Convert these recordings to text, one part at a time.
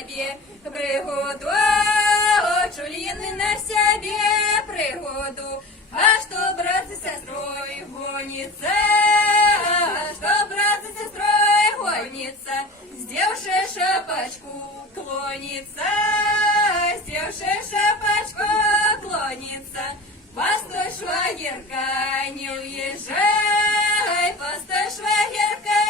себе пригоду, чулины на себе пригоду. А что брат с сестрой гонится, что брат с сестрой гонится, сделавши шапочку клонится, сделавши шапочку клонится. Постой, швагерка, не уезжай, постой, швагерка,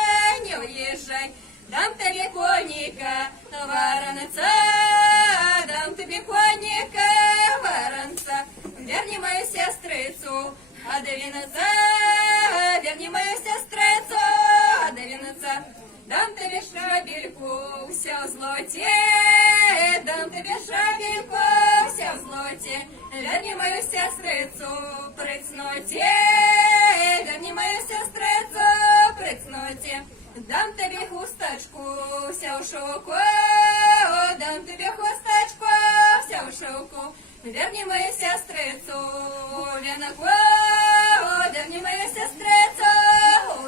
не уезжай. Дам тебе конника, воронца, дам тебе конника, воронца. Верни мою сестрицу, до венца, верни мою сестрицу, до венца. Дам тебе шабельку, вся в злоте, дам тебе шабельку, вся в злоте. Верни мою сестрицу, прицноте, верни мою сестрицу, прицноте. Дам тебе хусточку, вся в шелку, дам тебе хусточку, вся в шелку. Верни мою сестрицу, венку, верни мою сестрицу,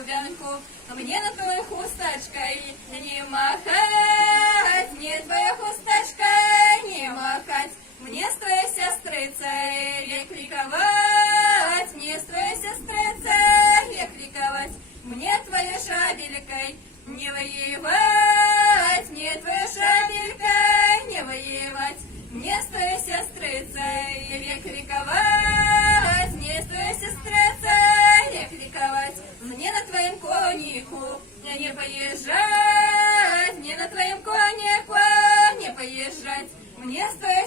венку. Мне на твоей хусточкой не махать, мне твоей хусточкой не махать. Мне с твоей сестрицей век ликовать, мне с твоей сестрицей век ликовать. Мне твоей шабелькой не воевать, мне твоей шабелькой не воевать. Мне с твоей сестрицей век ликовать, мне с твоей сестрицей век ликовать. Мне на твоем конику не поезжать, мне на твоем конику не поезжать. Мне с твоей